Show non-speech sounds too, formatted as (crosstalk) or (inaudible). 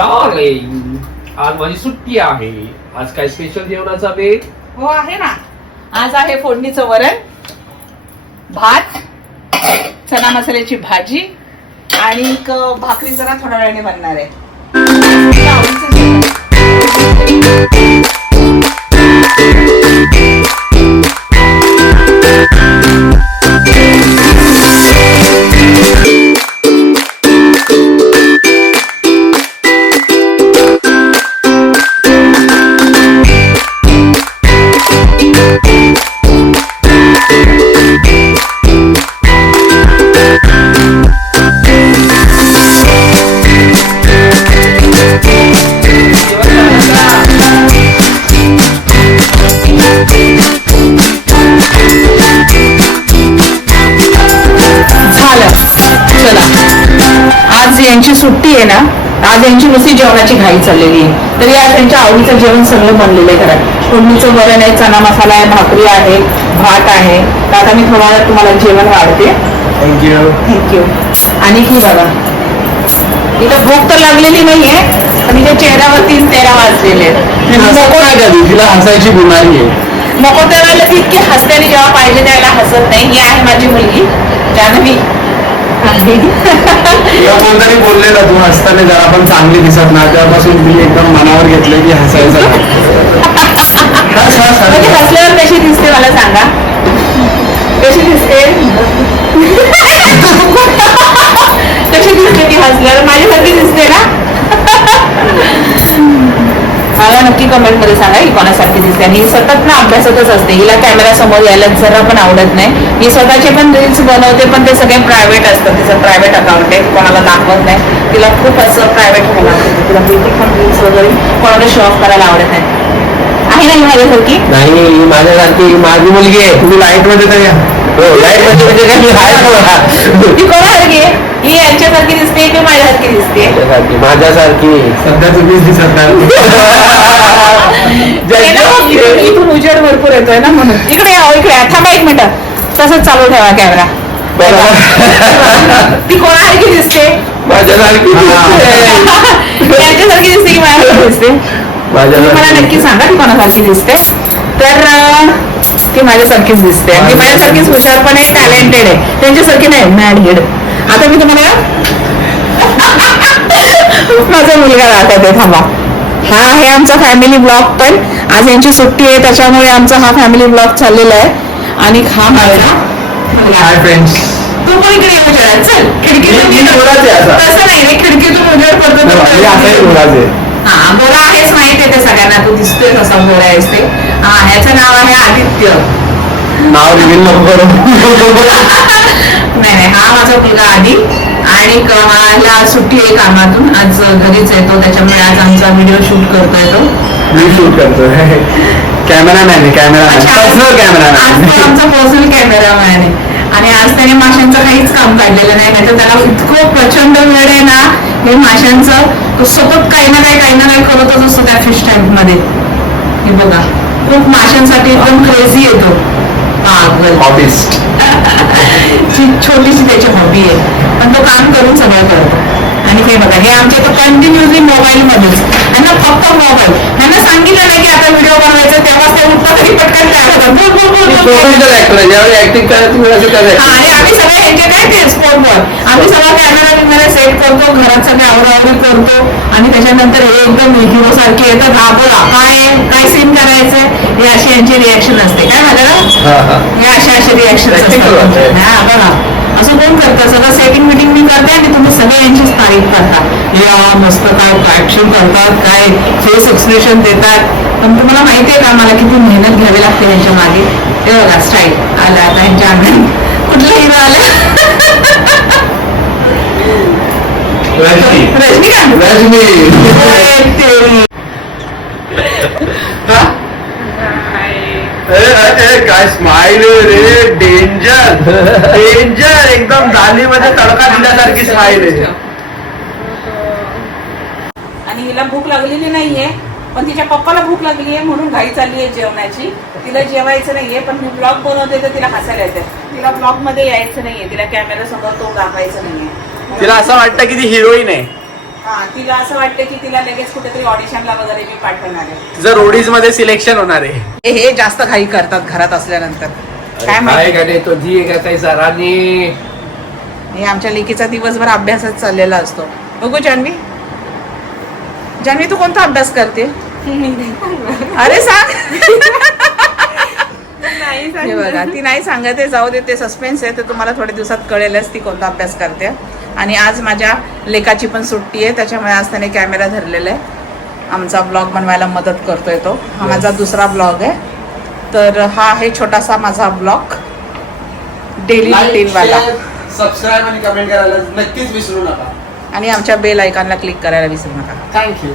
Darling आज माझी सुट्टी आहे. आज काय स्पेशल जेवणाचा बेत हो आहे ना. आज आहे फोडणीचं वरण भात चना मसाल्याची भाजी आणि भाकरी जरा थोड्या वेळाने बनणार आहे. सुट्टी आहे ना आज यांची नुसती जेवणाची घाई चाललेली आहे. तरी आज त्यांच्या आवडीचं जेवण सगळं बनलेलं आहे घरात. फोडणीचं वरण आहे चना मसाला आहे भाकरी आहे भात आहे. तर आता मी थोडा तुम्हाला जेवण वाढते. थँक्यू थँक्यू आणि ही बघा इथं भूक तर लागलेली नाहीये पण इथे चेहऱ्यावरतीच तेरा वाजलेले तिला हसायची बिमारी आहे. नको त्यावेळेला ती इतकी हसते आणि जेव्हा पाहिजे त्यावेळेला हसत नाही. ही आहे माझी मुलगी जान्हवी तिला कोणतरी बोललेलं तू हसताना जरा पण चांगली दिसत ना तेव्हापासून तिने एकदम मनावर घेतलं की हसायचं (laughs) मला नक्की कमेंटमध्ये सांगा. ही कोणासारखी दिसते? आणि ही सतत ना अभ्यासातच असते. हिला कॅमेरा समोर यायला जरा पण आवडत नाही. ही स्वतःचे पण रील्स बनवते पण ते सगळे प्रायव्हेट असतं तिचं प्रायव्हेट अकाउंट आहे. कोणाला दाखवत नाही. तिला खूप असं प्रायव्हेट ठेवायला आवडतं तिला बिलकुल पण रील्स वगैरे कोणाला शो ऑफ करायला आवडत नाही. आहे ना ही माझ्यासारखी? नाही ही माझ्यासारखी माझी मुलगी आहे. तुम्ही लाइटमध्ये तर या. हो लाइटमध्ये म्हणजे काय? मी आहे थोडा. ती कोणासारखी? आहे ही यांच्यासारखी दिसते की माझ्यासारखी दिसते. माझ्यासारखी माझ्यासारखी. सध्या तुम्हीच दिसत (laughs) ना मग इथून इथून उजेड भरपूर येतोय ना म्हणून. इकडे या इकडे या. थांबा एक मिनिट. तसंच चालू ठेवा कॅमेरा ती कोणासारखी दिसते? माझ्यासारखी यांच्यासारखी दिसते की माझ्यासारखी दिसते? तुम्ही मला नक्की सांगा ती कोणासारखी दिसते. तर अं, ती माझ्यासारखीच दिसते. आणि ती माझ्यासारखीच हुशार पण आहे. टॅलेंटेड आहे त्यांच्यासारखी नाही मॅड हेड आता मी तुम्हाला माझा मुलगा दाखवते थांबा. हा आहे आमचा फॅमिली ब्लॉग पण. आज यांची सुट्टी आहे त्याच्यामुळे आमचा हा फॅमिली ब्लॉग चाललेला आहे. आणि हा माझा मुलगा. हाय फ्रेंड्स तू पण इकडे येऊ चल खिडकीतून आहे. तसं नाही रे खिडकीतून उजेड पडतो हा आहेच माहिती आहे ते सगळ्यांना. तू दिसतोय कसा गोरा आहेस ते. हा ह्याचं नाव आहे आदित्य. नाव रिव्हील नको करू. नाही नाही हा माझा मुलगा आदी आणि क- मला सुट्टी आहे कामातून. आज घरीच येतो त्याच्यामुळे आज आमचा व्हिडिओ शूट करतोय तो. मी शूट करतोय. कॅमेरामॅन आहे कॅमेरामॅन आज- पर्सनल कॅमेरामॅन आमचा पर्सनल कॅमेरामॅन आहे. आणि आज त्याने माशांचं काहीच काम काढलेलं नाही नाहीतर त्याला इतकं प्रचंड वेळ आहे ना हे माशांचं. तो सतत काही ना काही काही ना काही करतच असतो त्या फिश टँकमध्ये. हे बघा खूप माशांसाठी एकदम क्रेझी येतो पागल हॉबीज ची छोटीशी त्याची हॉबी आहे. पण तो काम करून सगळं करतो. आणि हे बघा हे आमचे तो कंटिन्युअसली मोबाईल मध्येच. त्यांना फक्त मोबाईल त्यांना सांगितलं नाही की आता व्हिडिओ बनवायचा तेव्हा ते उठतात तरी पटकन काय होतं? प्रोफेशनल ऍक्टर ज्यावेळी ऍक्टिंग करायची वेळ असेल हा, त्यावेळी आणि आम्ही सगळे आम्ही सगळं कॅमेरा बिमेरा सेट करतो घरात सगळे आवडावडी करतो. आणि त्याच्यानंतर हे एकदम हिरो सारखे येतात. हा बोला काय काय सीन करायचंय? हे अशी यांची रिॲक्शन असते. काय माझ्या हा हा. हे अशा अशा रिॲक्शन आहे. हा बघा. असं कोण करतं? सगळं सेटिंग मिटिंग मी करते आणि तुम्ही सगळे यांचीच तारीफ करता. हे हा, मस्त काय ऍक्शन करतात काय फेस एक्सप्रेशन देतात. पण तुम्हाला माहिती आहे का? मला किती मेहनत घ्यावी लागते यांच्या मागे ते बघा स्टाईल आलं आता यांच्या अंगात कुठलं हिरो आलं रजनीकांत रजनी ओए, तेरी. हा? ए, ए, ए, काय स्माइल रे डेंजर डेंजर एकदम दालीमध्ये तडका दिल्यासारखी स्माइल आहे आणि हिला भूक लागलेली नाहीये पण तिच्या पप्पाला भूक लागली आहे म्हणून घाई चालली आहे जेवणाची. तिला जेवायचं नाहीये पण मी ब्लॉग बनवते तर तिला हसायला येते. तिला ब्लॉगमध्ये यायचं नाहीये तिला कॅमेरा समोर तोंड दाखवायचं नाहीये. तिला असं वाटतं की ती हिरोईन आहे. हा तिला असं वाटतं की तिला लगेच कुठेतरी ऑडिशनला वगैरे मी पाठवणार आहे. तिचं रोडीजमध्ये सिलेक्शन होणार आहे. हे- हे जास्त घाई करतात घरात असल्यानंतर. काय माहिती? काय तो? जी का काही सरांनी हे आमच्या लेकीचा दिवसभर अभ्यासच चाललेला असतो. बघू जान्हवी जान्हवी तू कोणता अभ्यास करते? अरे सांग. हे बघा ती नाही सांगत आहे जाऊ दे ते सस्पेन्स आहे ते तुम्हाला थोड्या दिवसात कळेलच ती कोणता अभ्यास करते. आणि आज माझ्या लेकाची पण सुट्टी आहे त्याच्यामुळे आज त्याने कॅमेरा धरलेला आहे. आमचा ब्लॉग बनवायला मदत करतोय तो. हा माझा दुसरा ब्लॉग आहे. तर हा आहे छोटासा माझा ब्लॉग. डेली रुटीनवाला सबस्क्राईब आणि कमेंट करायला नक्कीच विसरू नका. आणि आमच्या बेल आयकॉनला क्लिक करायला विसरू नका. थँक्यू